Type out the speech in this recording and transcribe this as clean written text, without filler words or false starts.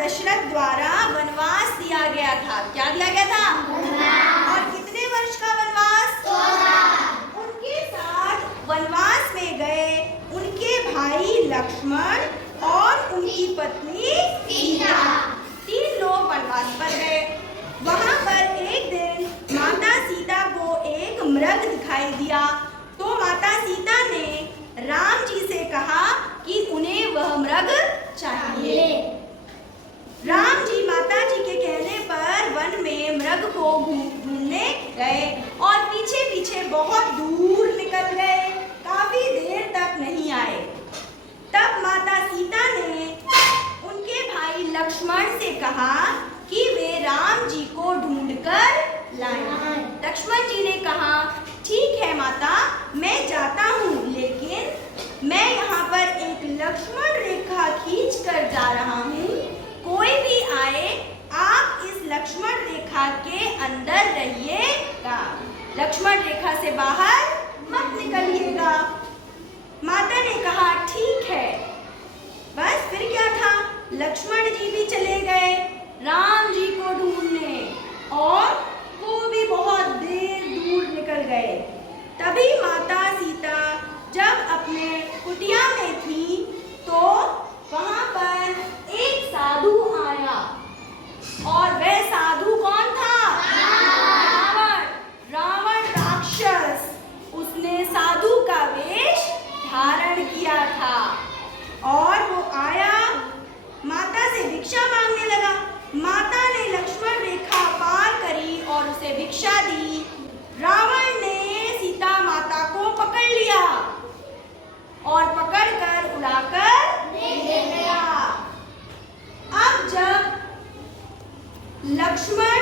दशरथ द्वारा वनवास दिया गया था। क्या दिया गया था? और कितने वर्ष का वनवास? 14। उनके साथ वनवास में गए उनके भाई लक्ष्मण और उनकी पत्नी सीता। 3 लोग वनवास पर गए। वहां पर एक दिन माता सीता को एक मृग दिखाई दिया, तो माता सीता ने राम जी से कहा कि उन्हें वह मृग चाहिए। राम जी माता जी के कहने पर वन में मृग को ढूंढने गए और पीछे पीछे बहुत दूर निकल गए, काफी देर तक नहीं आए। तब माता सीता ने उनके भाई लक्ष्मण से कहा कि वे राम जी को ढूंढकर लाएं। लक्ष्मण जी ने कहा, ठीक है माता, मैं जाता हूँ, लेकिन मैं यहाँ पर एक लक्ष्मण रेखा खींच कर जा रहा हूँ। कोई भी आए, आप इस लक्ष्मण रेखा के अंदर रहिएगा, लक्ष्मण रेखा से बाहर मत निकलिएगा। माता ने कहा ठीक है। बस फिर क्या था, लक्ष्मण जी भी चले गए राम जी को ढूंढने और वो भी बहुत देर दूर निकल गए। तभी माता सीता जब अपने कुटिया में थी तो वहां पर एक साधु आया, और वह साधु कौन था? रावण। रावण राक्षस। उसने साधु का वेश धारण किया था और वो आया, माता से भिक्षा मांगने लगा। माता ने लक्ष्मण रेखा पार करी और उसे भिक्षा दी। रावण ने सीता माता को पकड़ लिया और पकड़कर उड़ाकर ले गया। अब जब लक्ष्मण